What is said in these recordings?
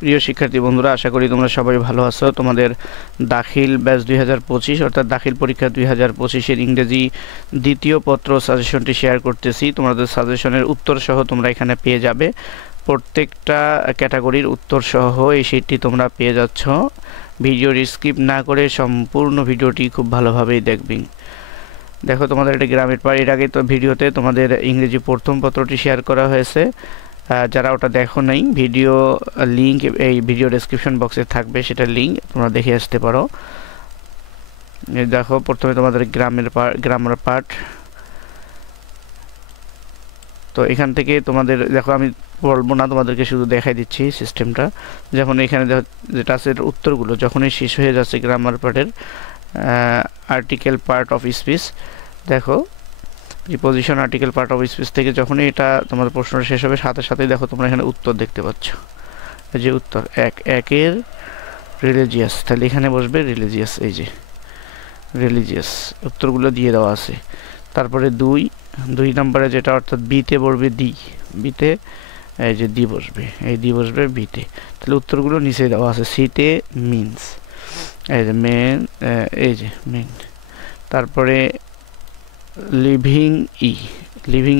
প্রিয় শিক্ষার্থী বন্ধুরা, আশা করি তোমরা সবাই ভালো আছো। তোমাদের দাখিল ব্যাচ 2025 অর্থাৎ দাখিল পরীক্ষা 2025-এর ইংরেজি দ্বিতীয় পত্র সাজেশনটি শেয়ার করতেছি। তোমাদের সাজেশনের উত্তর সহ তোমরা এখানে পেয়ে যাবে। প্রত্যেকটা ক্যাটাগরির উত্তর সহ এই শীটটি তোমরা পেয়ে যাচ্ছ। ভিডিওটি স্কিপ না করে সম্পূর্ণ ভিডিওটি খুব ভালোভাবেই দেখবে। দেখো, তোমাদের একটা গ্রামের পাড়, এর আগে তো ভিডিওতে তোমাদের ইংরেজি প্রথম পত্রটি শেয়ার করা হয়েছে। যারা ওটা দেখো নাই, ভিডিও লিঙ্ক এই ভিডিও ডেসক্রিপশন বক্সে থাকবে, সেটা লিঙ্ক তোমরা দেখে আসতে পারো। দেখো, প্রথমে তোমাদের গ্রামার পার্ট। তো এখান থেকে তোমাদের দেখো, আমি বলবো না, তোমাদেরকে শুধু দেখাই দিচ্ছি সিস্টেমটা। যখন এখানে যেটা আছে উত্তরগুলো যখনই শেষ হয়ে যাচ্ছে গ্রামার পার্টের আর্টিকেল পার্ট অফ স্পিচ, দেখো preposition article part of speech থেকে যখনই এটা তোমাদের প্রশ্নটা শেষ হবে সাথে সাথেই দেখো তোমরা এখানে উত্তর দেখতে পাচ্ছ। এই যে উত্তর একের রিলিজিয়াস, তাহলে এখানে বসবে রিলিজিয়াস। এই যে রিলিজিয়াস উত্তরগুলো দিয়ে দেওয়া আছে। তারপরে দুই নম্বরে যেটা অর্থাৎ বিতে বসবে বিতে এই যে বসবে, এই বসবে বিতে, তাহলে উত্তরগুলো নিচে দেওয়া আছে। সিতে মিনস, এই যে মেন, এই যে মেন। তারপরে লিভিং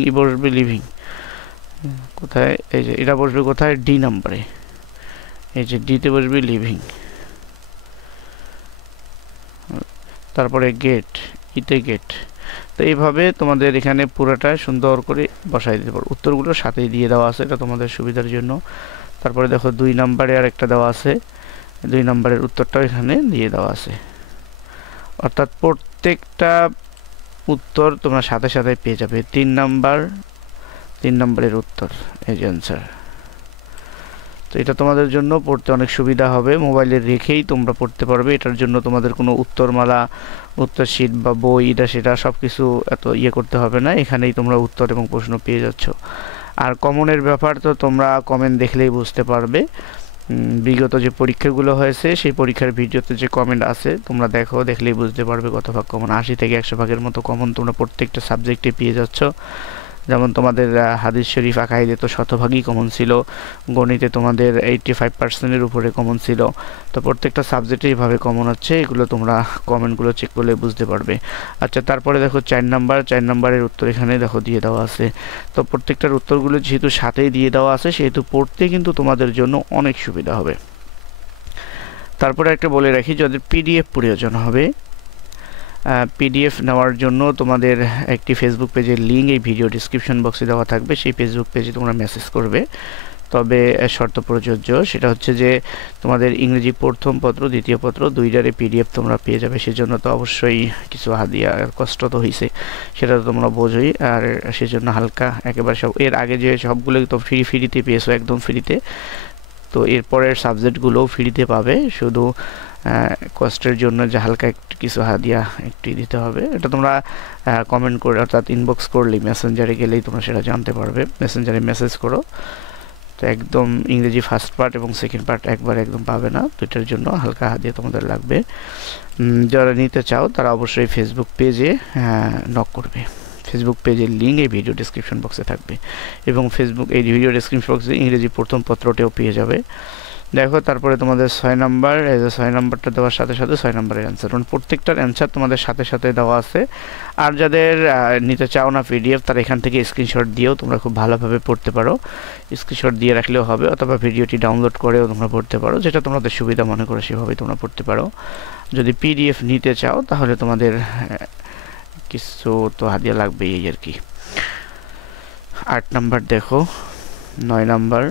ই বসবে লিভিং কোথায়, এই যে এটা বসবে কোথায়, ডি নাম্বারে, এই যে ডিতে বসবে লিভিং। তারপরে গেট, ইতে গেট। তো এইভাবে তোমাদের এখানে পুরোটা সুন্দর করে বসাই দিতে পারো। উত্তরগুলো সাথেই দিয়ে দেওয়া আছে, এটা তোমাদের সুবিধার জন্য। তারপরে দেখো 2 নম্বরে আর একটা দেওয়া আছে, 2 নম্বরের উত্তরটাও এখানে দিয়ে দেওয়া আছে। অর্থাৎ প্রত্যেকটা উত্তর তোমরা সাথে সাথে পেয়ে যাবে। 3 নম্বরের উত্তর, এই যে অ্যান্সার। তো এটা তোমাদের জন্য পড়তে অনেক সুবিধা হবে, মোবাইলে রেখেই তোমরা পড়তে পারবে। এটার জন্য তোমাদের কোনো উত্তরমালা, উত্তর শীট বা বই এটা সেটা সব কিছু এত করতে হবে না, এখানেই তোমরা উত্তর এবং প্রশ্ন পেয়ে যাচ্ছ। আর কমনের ব্যাপার তো তোমরা কমেন্ট দেখলেই বুঝতে পারবে। বিগত যে পরীক্ষাগুলো হয়েছে সেই পরীক্ষার ভিডিওতে যে কমেন্ট আছে তোমরা দেখলেই বুঝতে পারবে কত ভাগ কমন। 80 থেকে 100 ভাগের মতো কমন তোমরা প্রত্যেকটা সাবজেক্টে পেয়ে যাচ্ছ। যেমন তোমাদের হাদিস শরীফ আকাইদে তো শতভাগই কমন ছিল, গণিতে তোমাদের 85%-এর উপরে কমন ছিল। তো প্রত্যেকটা সাবজেক্টে এইভাবে কমন হচ্ছে, এগুলো তোমরা কমেন্টগুলো চেক করলে বুঝতে পারবে। আচ্ছা, তারপরে দেখো 4 নম্বরের উত্তর এখানে দেখো দিয়ে দেওয়া আছে। তো প্রত্যেকটার উত্তরগুলো যেহেতু সাথেই দিয়ে দেওয়া আছে সেহেতু পড়তে কিন্তু তোমাদের জন্য অনেক সুবিধা হবে। তারপরে একটা বলে রাখি, যাদের পিডিএফ প্রয়োজন হবে, পিডিএফ নেওয়ার জন্য তোমাদের একটি ফেসবুক পেজের লিঙ্ক এই ভিডিও ডিসক্রিপশন বক্সে দেওয়া থাকবে। সেই ফেসবুক পেজে তোমরা মেসেজ করবে। তবে শর্ত প্রযোজ্য, সেটা হচ্ছে যে তোমাদের ইংরেজি প্রথম পত্র দ্বিতীয় পত্র দুইটারে পিডিএফ তোমরা পেয়ে যাবে। সেজন্য তো অবশ্যই কিছু হাদিয়া, কষ্ট তো হয়েছে, সেটা তো তোমরা বোঝোই। আর সেজন্য হালকা একেবারে সব, এর আগে যে সবগুলো তো ফ্রিতে পেয়েছো, একদম ফ্রিতে। তো এরপরের সাবজেক্টগুলোও ফ্রিতে পাবে, শুধু কষ্টের জন্য যে হালকা একটু কিছু হাদিয়া একটু দিতে হবে। এটা তোমরা কমেন্ট করে অর্থাৎ ইনবক্স করলেই, মেসেঞ্জারে গেলেই তোমরা সেটা জানতে পারবে। মেসেঞ্জারে মেসেজ করো। তো একদম ইংরেজি ফার্স্ট পার্ট এবং সেকেন্ড পার্ট একবার একদম পাবে না, দুইটার জন্য হালকা হাদিয়া তোমাদের লাগবে। যারা নিতে চাও তারা অবশ্যই ফেসবুক পেজে নক করবে। ফেসবুক পেজের লিঙ্ক এই ভিডিও ডেসক্রিপশন বক্সে থাকবে, এবং ফেসবুক এই ভিডিও ডেসক্রিপশন বক্সে ইংরেজি প্রথম পত্রটিও পেয়ে যাবে। দেখো, তারপরে তোমাদের 6 নম্বর, এই যে 6 নম্বরটা দেওয়ার সাথে সাথে 6 নম্বরের অ্যান্সার, মানে প্রত্যেকটার অ্যান্সার তোমাদের সাথে সাথে দেওয়া আছে। আর যাদের নিতে চাও না পিডিএফ, তারা এখান থেকে স্ক্রিনশট দিয়েও তোমরা খুব ভালোভাবে পড়তে পারো। স্ক্রিনশট দিয়ে রাখলেও হবে, অথবা ভিডিওটি ডাউনলোড করেও তোমরা পড়তে পারো, যেটা তোমাদের সুবিধা মনে করো সেভাবেই তোমরা পড়তে পারো। যদি পিডিএফ নিতে চাও তাহলে তোমাদের কিছু তো হাদিয়া লাগবেই, এই আর কি। 8 নম্বর দেখো, 9 নম্বর।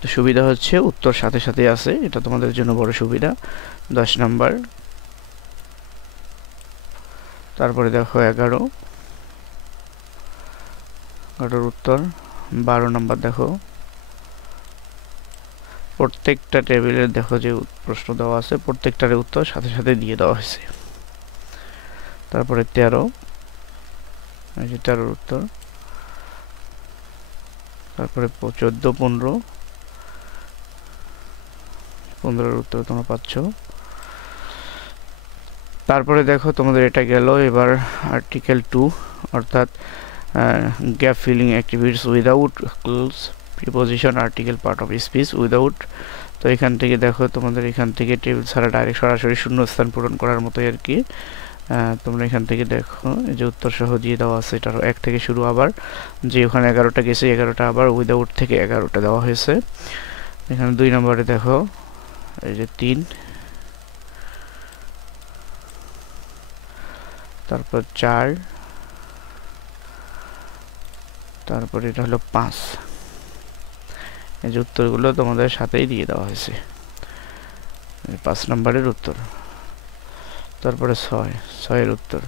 তো সুবিধা হচ্ছে উত্তর সাথে সাথে আছে, এটা তোমাদের জন্য বড় সুবিধা। 10 নম্বর। তারপরে দেখো 11 উত্তর। 12 নম্বর দেখো, প্রত্যেকটা টেবিলের দেখো যে প্রশ্ন দেওয়া আছে প্রত্যেকটার উত্তর সাথে সাথে দিয়ে দেওয়া হয়েছে। তারপরে 13, এই যে 13 উত্তর। তারপরে 14, 15 উত্তর তোমরা পাচ্ছ। তারপরে দেখো তোমাদের এটা গেল। এবার আর্টিকেল 2 অর্থাৎ gap filling activities without clues preposition article part of speech without. তো এখান থেকে দেখো তোমাদের এখান থেকে টেবিল ছাড়া ডাইরেক্ট সরাসরি শূন্যস্থান পূরণ করার মতোই আর কি। তোমরা এখান থেকে দেখো এই যে উত্তর সহ দিয়ে দেওয়া আছে, এটারও 1 থেকে শুরু, আবার যে ওখানে 11টা গেছে 11টা আবার উইদাউট থেকে 11টা দেওয়া হয়েছে। এখানে 2 নম্বরে দেখো এই যে 3, তারপর 4, তারপর এটা হলো 5। এই যে উত্তরগুলো তোমাদের সাথেই দিয়ে দেওয়া হয়েছে, 5 নম্বরের উত্তর। তারপরে 6 এর উত্তর।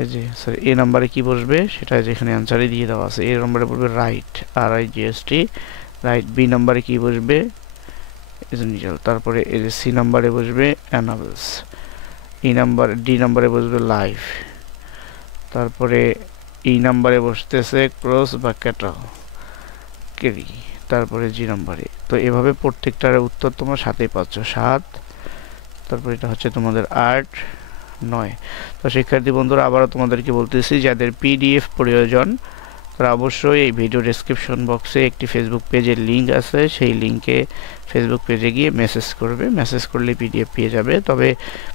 এই যে সরি এ নাম্বারে কি বসবে সেটা যেখানে অ্যান্সারে দিয়ে দেওয়া আছে। এ নম্বরে বসবে রাইট, RIGHT রাইট। বি নম্বরে কি বসবে এসেনশিয়াল। তারপরে এই যে সি নম্বরে বসবে অ্যানাবেলস। ডি নম্বরে বসবে লাইফ। তারপরে ই নম্বরে বসতেছে ক্রস বা ক্যাটাল কেরি। তারপরে জি নম্বরে। তো এভাবে প্রত্যেকটার উত্তর তোমরা 7 পাচ্ছ, 7। তারপর এটা হচ্ছে তোমাদের 8, 9। তো শিক্ষার্থী বন্ধুরা আবারও তোমাদেরকে বলতেছি, যাদের PDF প্রয়োজন তারা অবশ্যই এই ভিডিও ডেসক্রিপশন বক্সে একটি ফেসবুক পেজের লিঙ্ক আছে, সেই লিঙ্কে ফেসবুক পেজে গিয়ে মেসেজ করবে, মেসেজ করলে PDF পেয়ে যাবে। তবে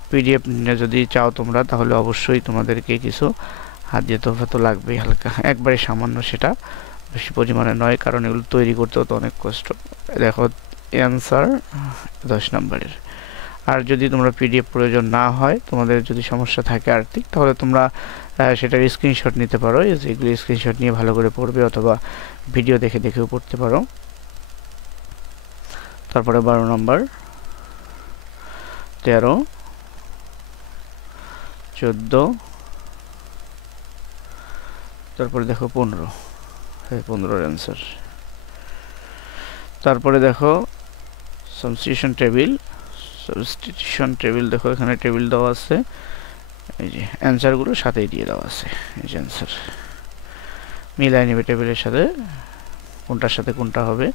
PDF যদি চাও তোমরা তাহলে অবশ্যই তোমাদেরকে কিছু হাদিয়া তোফা তো লাগবেই, হালকা একবারে সামান্য, সেটা বেশি পরিমাণে নয়, কারণ এগুলো তৈরি করতেও তো অনেক কষ্ট। দেখো অ্যান্সার 10 নম্বরের। আর যদি তোমরা PDF প্রয়োজন না হয়, তোমাদের যদি সমস্যা থাকে আর্থিক, তাহলে তোমরা সেটার স্ক্রিনশট নিতে পারো। যেগুলো স্ক্রিনশট নিয়ে ভালো করে পড়বে, অথবা ভিডিও দেখে দেখেও পড়তে পারো। তারপরে 12 নম্বর, 13, 14, তারপরে দেখো 15, 15-এর অ্যান্সার। তারপরে দেখো সাবস্টিটিউশন টেবিল, দেখো এখানে টেবিল দেওয়া আছে, এই যে অ্যান্সারগুলো সাথেই দিয়ে দেওয়া আছে। এই যে অ্যান্সার মিলাই নেবে টেবিলের সাথে, কোনটার সাথে কোনটা হবে।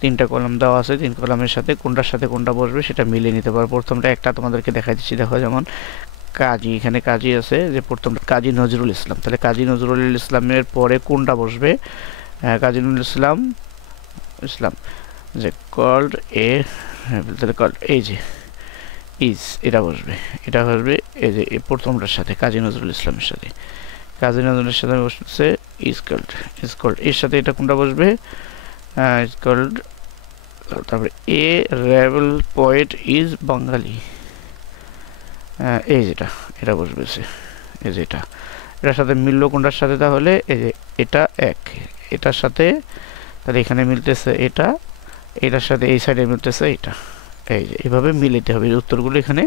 3টা কলাম দেওয়া আছে, 3 কলামের সাথে কোনটার সাথে কোনটা বসবে সেটা মিলিয়ে নিতে পারো। প্রথমটা একটা তোমাদেরকে দেখাই দিচ্ছি, দেখো যেমন কাজী, এখানে কাজী আছে, যে প্রথমটা কাজী নজরুল ইসলাম, তাহলে কাজী নজরুল ইসলামের পরে কোনটা বসবে, কাজী নজরুল ইসলাম যে কল্ড এ, তাহলে কল্ড এই যে ইজ, এটা বসবে এই যে প্রথমটার সাথে কাজী নজরুল ইসলামের সাথে, কাজী নজরুলের সাথে বসছে ইজ কল্ড, এর সাথে এটা কোনটা বসবে ইজ কল্ড। তারপরে এ রেবেল পোয়েট ইজ বাঙালি, এই যেটা এটা বসবে, এই যে এটার সাথে মিললো কোনটার সাথে, তাহলে এই যে এটা এক, এটার সাথে, তাহলে এখানে মিলতেছে এটা, এটার সাথে এই সাইডে মিলতেছে এটা, এই যে এইভাবে মিলাতে হবে। উত্তরগুলো এখানে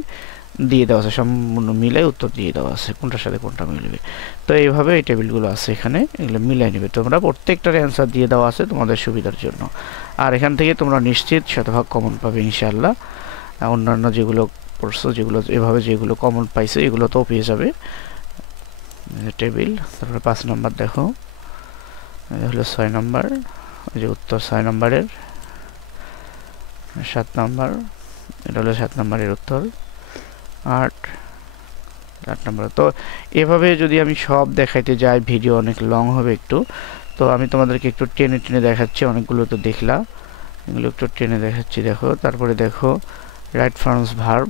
দিয়ে দেওয়া আছে, সম্পূর্ণ মিলাই উত্তর দিয়ে দেওয়া আছে, কোনটার সাথে কোনটা মিলবে। তো এইভাবে এই টেবিলগুলো আছে এখানে, এগুলো মিলাই নেবে তোমরা। প্রত্যেকটার অ্যান্সার দিয়ে দেওয়া আছে তোমাদের সুবিধার জন্য। আর এখান থেকে তোমরা নিশ্চিত শতভাগ কমন পাবে ইনশাআল্লাহ। অন্যান্য যেগুলো পড়ছো, যেগুলো এভাবে যেগুলো কমন পাইছে এগুলো তো পেয়ে যাবে টেবিল। তারপরে 5 নম্বর দেখো, এটা হলো 6 নম্বর, যে উত্তর 6 নম্বরের। 7 নম্বর, এটা হলো 7 নম্বরের উত্তর। 8 নম্বর। তো এভাবে যদি আমি সব দেখাইতে যাই ভিডিও অনেক লং হবে একটু, তো আমি তোমাদেরকে একটু টেনে টেনে দেখাচ্ছি। অনেকগুলো তো দেখলা, এগুলো একটু টেনে দেখাচ্ছি। দেখো তারপরে দেখো রাইট ফর্মস ভার্ব,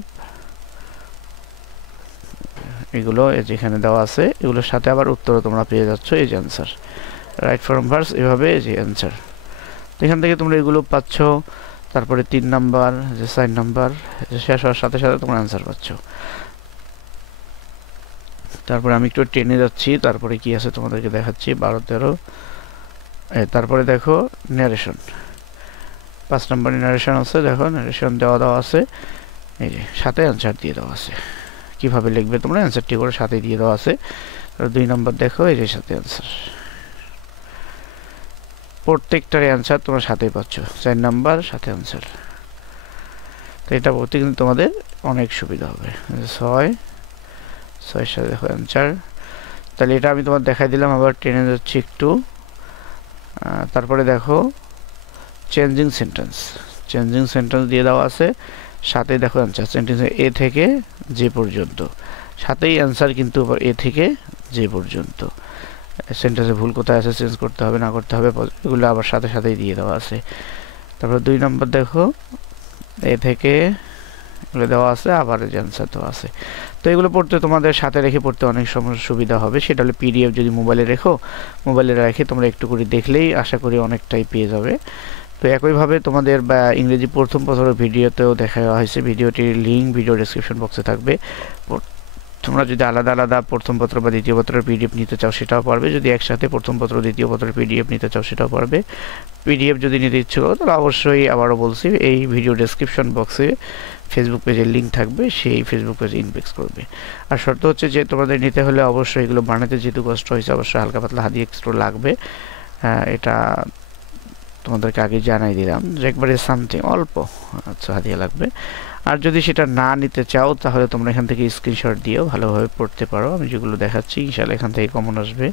এগুলো যেখানে দেওয়া আছে এগুলোর সাথে আবার উত্তরও তোমরা পেয়ে যাচ্ছ, এই যে অ্যান্সার রাইট ফর্ম ভার্বস, এভাবে এই যে অ্যান্সার। তো এখান থেকে তোমরা এগুলো পাচ্ছ। তারপরে 3 নাম্বার, যে 4 নাম্বার শেষ হওয়ার সাথে সাথে তোমরা অ্যান্সার পাচ্ছ। তারপরে আমি একটু টেনে যাচ্ছি, তারপরে কি আছে তোমাদেরকে দেখাচ্ছি। 12, 13, তারপরে দেখো ন্যারেশন, 5 নম্বরে ন্যারেশন আছে। দেখো ন্যারেশন দেওয়া আছে, এই যে সাথে অ্যান্সার দিয়ে দেওয়া আছে। কিভাবে লিখবে তোমরা অ্যান্সারটি করে সাথে দিয়ে দেওয়া আছে। আর 2 নম্বর দেখো, এই যে সাথে অ্যান্সার, প্রত্যেকটার অ্যান্সার তোমরা সাথেই পাচ্ছ। 4 নাম্বার সাথে অ্যান্সার। তো এটা পড়তে কিন্তু তোমাদের অনেক সুবিধা হবে। 6 সাথে দেখো অ্যান্সার। তাহলে এটা আমি তোমার দেখাই দিলাম, আবার টেনে যাচ্ছি একটু। তারপরে দেখো চেঞ্জিং সেন্টেন্স দিয়ে দেওয়া আছে, সাথে দেখো অ্যান্সার। সেন্টেন্স এ থেকে যে পর্যন্ত, সাথেই অ্যান্সার কিন্তু এ থেকে যে পর্যন্ত। সেন্টেন্সে ভুল কোথায় আছে চেঞ্জ করতে হবে না করতে হবে এগুলো আবার সাথে সাথেই দিয়ে দেওয়া আছে। তারপর 2 নম্বর দেখো এ থেকে এগুলো দেওয়া আছে, আবার অ্যান্সার দেওয়া আছে। তো এগুলো পড়তে তোমাদের সাথে রেখে পড়তে অনেক সুবিধা হবে। সেটা হলে পিডিএফ যদি মোবাইলে রেখে তোমরা একটু করে দেখলেই আশা করি অনেকটাই পেয়ে যাবে। তো একইভাবে তোমাদের ইংরেজি প্রথম পত্রের ভিডিওতেও দেখা হয়েছে, ভিডিওটির লিঙ্ক ভিডিও ডেসক্রিপশন বক্সে থাকবে। তোমরা যদি আলাদা আলাদা প্রথম পত্র বা দ্বিতীয় পত্রের পিডিএফ নিতে চাও সেটাও পারবে, যদি একসাথে প্রথম পত্র দ্বিতীয় পত্রের পিডিএফ নিতে চাও সেটাও পারবে। পিডিএফ যদি নিতে ইচ্ছুক তাহলে অবশ্যই আবারও বলছি এই ভিডিও ডেসক্রিপশন বক্সে ফেসবুক পেজের লিঙ্ক থাকবে, সেই ফেসবুক পেজে ইনবক্স করবে। আর শর্ত হচ্ছে যে তোমাদের নিতে হলে অবশ্যই এগুলো বানাতে যেহেতু কষ্ট হয়েছে অবশ্যই হালকা পাতলা হাদিয়া এক্সট্রা লাগবে। এটা তোমাদেরকে আগে জানাই দিলাম যে একবারে সামথিং অল্প আচ্ছা হাদিয়া লাগবে। আর যদি সেটা না নিতে চাও তাহলে তোমরা এখান থেকে স্ক্রিনশট দিয়েও ভালোভাবে পড়তে পারো। আমি যেগুলো দেখাচ্ছি ইনশাল্লাহ এখান থেকে কমন আসবে,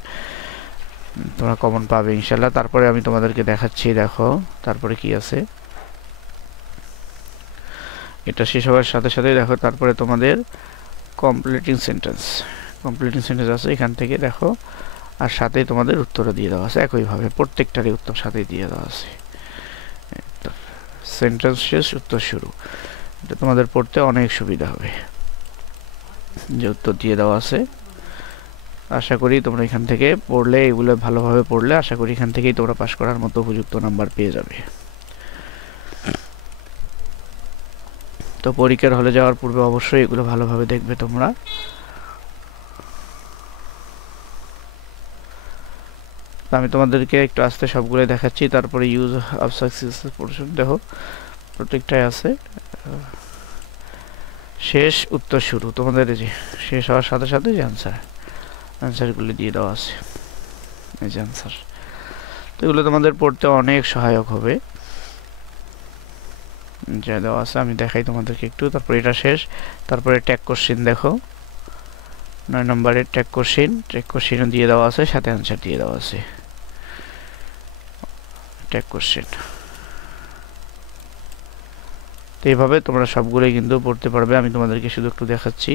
তোমরা কমন পাবে ইনশাল্লাহ। তারপরে আমি তোমাদেরকে দেখাচ্ছি, দেখো তারপরে কি আছে, এটা শেষ হওয়ার সাথে সাথে দেখো তারপরে তোমাদের কমপ্লিটিং সেন্টেন্স আছে এখান থেকে দেখো, আর সাথে তোমাদের উত্তরও দিয়ে দেওয়া আছে একইভাবে প্রত্যেকটারই উত্তর সাথে দিয়ে দেওয়া আছে। সেন্টেন্স শেষ উত্তর শুরু, এটা তোমাদের পড়তে অনেক সুবিধা হবে যে উত্তর দিয়ে দেওয়া আছে। আশা করি তোমরা এখান থেকে পড়লে এগুলো ভালোভাবে পড়লে আশা করি এখান থেকেই তোমরা পাস করার মতো উপযুক্ত নাম্বার পেয়ে যাবে। তো পরীক্ষার হলে যাওয়ার পূর্বে অবশ্যই এগুলো ভালোভাবে দেখবে তোমরা। আমি তোমাদেরকে একটু আস্তে সবগুলো দেখাচ্ছি। তারপরে ইউজ অফ সাকসেস পোরশন দেখো প্রত্যেকটাই আছে, শেষ উত্তর শুরু তোমাদের যে শেষ হওয়ার সাথে সাথে যে অ্যান্সারগুলো দিয়ে দেওয়া আছে, এই যে অ্যান্সার। তো এগুলো তোমাদের পড়তে অনেক সহায়ক হবে যা দেওয়া আছে। আমি দেখাই তোমাদেরকে একটু, তারপর এটা শেষ। তারপরে ট্যাগ কোশ্চেন দেখো 9 নম্বরের ট্যাগ কোশ্চেনও দিয়ে দেওয়া আছে, সাথে অ্যান্সার দিয়ে দেওয়া আছে। ট্যাগ কোশ্চেন তো এইভাবে তোমরা সবগুলোই কিন্তু পড়তে পারবে। আমি তোমাদেরকে শুধু একটু দেখাচ্ছি,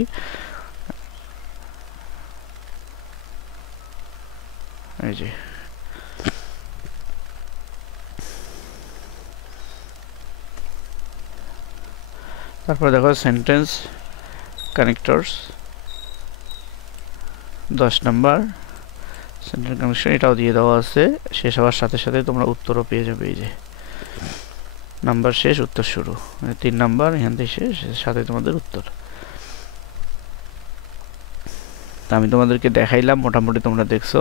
এই যে তারপর দেখো সেন্টেন্স কানেক্টরস 10 নম্বর সেন্টেন্স কানেকশন, এটাও দিয়ে দেওয়া আছে। শেষ হওয়ার সাথে সাথে তোমরা উত্তরও পেয়ে যাবে, এই যে নাম্বার শেষ উত্তর শুরু, 3 নাম্বার এখান থেকে শেষ সাথে তোমাদের উত্তর। আমি তোমাদেরকে দেখাইলাম, মোটামুটি তোমরা দেখছো।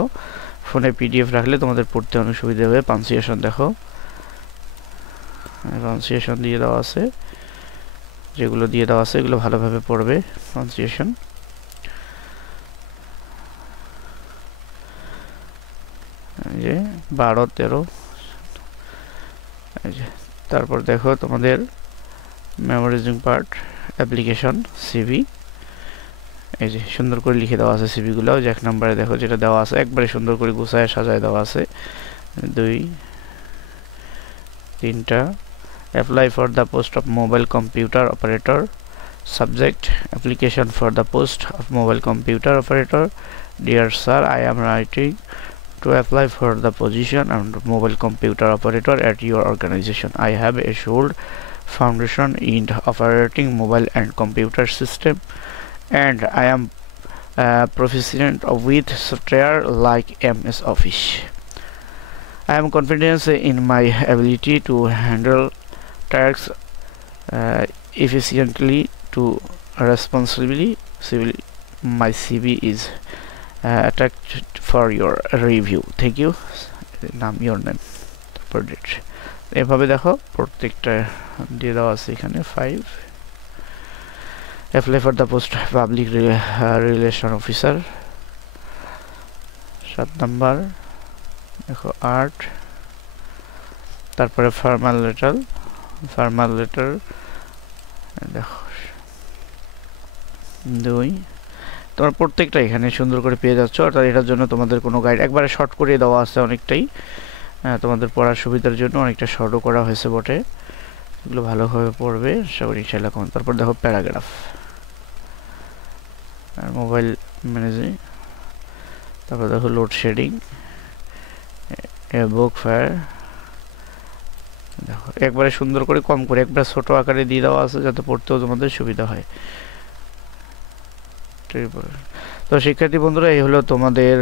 ফোনে পিডিএফ রাখলে তোমাদের পড়তে অনেক সুবিধা হবে। প্রনাউন্সিয়েশন দেখো, প্রনাউন্সিয়েশন দিয়ে দেওয়া আছে, যেগুলো দিয়ে দেওয়া আছে এগুলো ভালোভাবে পড়বে। প্রনাউন্সিয়েশন এই যে 12, 13 এই যে। তারপর দেখো তোমাদের মেমোরাইজিং পার্ট অ্যাপ্লিকেশন সিভি, এই যে সুন্দর করে লিখে দেওয়া আছে সিভিগুলো। যে 1 নম্বরে দেখো যেটা দেওয়া আছে একবারে সুন্দর করে গুছায় সাজায় দেওয়া আছে। 2, 3টা apply for the post of mobile computer operator, subject application for the post of mobile computer operator. Dear sir, I am writing to apply for the position of mobile computer operator at your organization. I have a solid foundation in operating mobile and computer system, and I am proficient with software like MS Office. I am confident in my ability to handle tasks efficiently to responsibly. My CV is attached for your review. Thank you. Your name. এভাবে দেখো প্রত্যেকটা দিয়ে দেওয়া আছে এখানে। 5 apply for the post public relation officer 7 number দেখো 8। তারপরে formal letter দেখো 2। তোমার প্রত্যেকটা এখানে সুন্দর করে পেয়ে যাচ্ছ। অর্থাৎ এটার জন্য তোমাদের কোনো গাইড একবারে শর্ট করে দেওয়া আছে অনেকটাই, তোমাদের পড়ার সুবিধার জন্য অনেকটা শর্টও করা হয়েছে বটে। এগুলো ভালোভাবে পড়বে সবাই ইনশাআল্লাহ। তারপর দেখো প্যারাগ্রাফ আর মোবাইল ম্যানেজিং তারপর দেখো লোডশেডিং, বুক ফায়ার, দেখো একবারে সুন্দর করে কম করে একবার ছোট আকারে দিয়ে দেওয়া আছে যাতে পড়তেও তোমাদের সুবিধা হয়। তো শিক্ষার্থী বন্ধুরা, এই হলো তোমাদের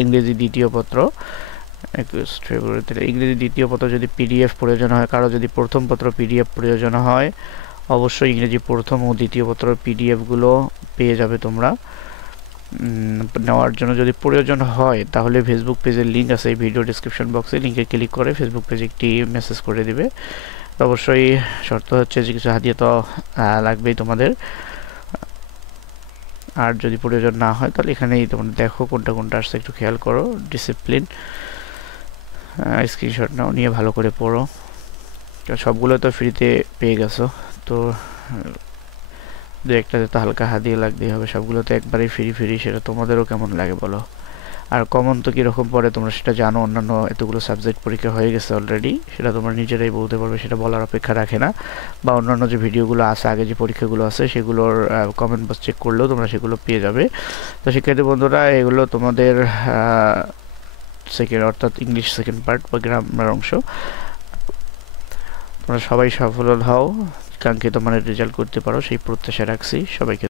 ইংরেজি দ্বিতীয় পত্র 21 ফেব্রুয়ারিতে। ইংরেজি দ্বিতীয় পত্র যদি পিডিএফ প্রয়োজন হয়, কারো যদি প্রথম পত্র পিডিএফ প্রয়োজন হয়, অবশ্যই ইংরেজি প্রথম ও দ্বিতীয় পত্র পিডিএফগুলো পেয়ে যাবে তোমরা। নেওয়ার জন্য যদি প্রয়োজন হয় তাহলে ফেসবুক পেজের লিঙ্ক আছে এই ভিডিও ডিসক্রিপশন বক্সে, লিঙ্কে ক্লিক করে ফেসবুক পেজে একটি মেসেজ করে দিবে। অবশ্যই শর্ত হচ্ছে যে কিছু হাদিয়া তো লাগবেই তোমাদের। আর যদি প্রয়োজন না হয় তাহলে এখানেই তোমরা দেখো কোনটা কোনটা আসছে, একটু খেয়াল করো। ডিসিপ্লিন স্ক্রিনশট নাও, নিয়ে ভালো করে পড়ো। সবগুলো তো ফ্রিতে পেয়ে গেছো, তো দু একটাতে তো হালকা হাদিয়া লাগতেই হবে। সবগুলো তো একবারেই ফ্রি ফ্রি, সেটা তোমাদেরও কেমন লাগে বলো। আর কমন তো কীরকম পড়ে তোমরা সেটা জানো, অন্যান্য এতগুলো সাবজেক্ট পরীক্ষা হয়ে গেছে অলরেডি, সেটা তোমরা নিজেরাই বলতে পারবে, সেটা বলার অপেক্ষা রাখে না। বা অন্যান্য যে ভিডিওগুলো আছে, আগে যে পরীক্ষাগুলো আছে সেগুলোর কমেন্ট বক্স চেক করলেও তোমরা সেগুলো পেয়ে যাবে। তো শিক্ষার্থী বন্ধুরা, এগুলো তোমাদের সেকেন্ড, অর্থাৎ ইংলিশ সেকেন্ড পার্ট বা গ্রামার অংশ। তোমরা সবাই সফল হও, কাঙ্ক্ষিত মানের রেজাল্ট করতে পারো সেই প্রত্যাশা রাখছি। সবাইকে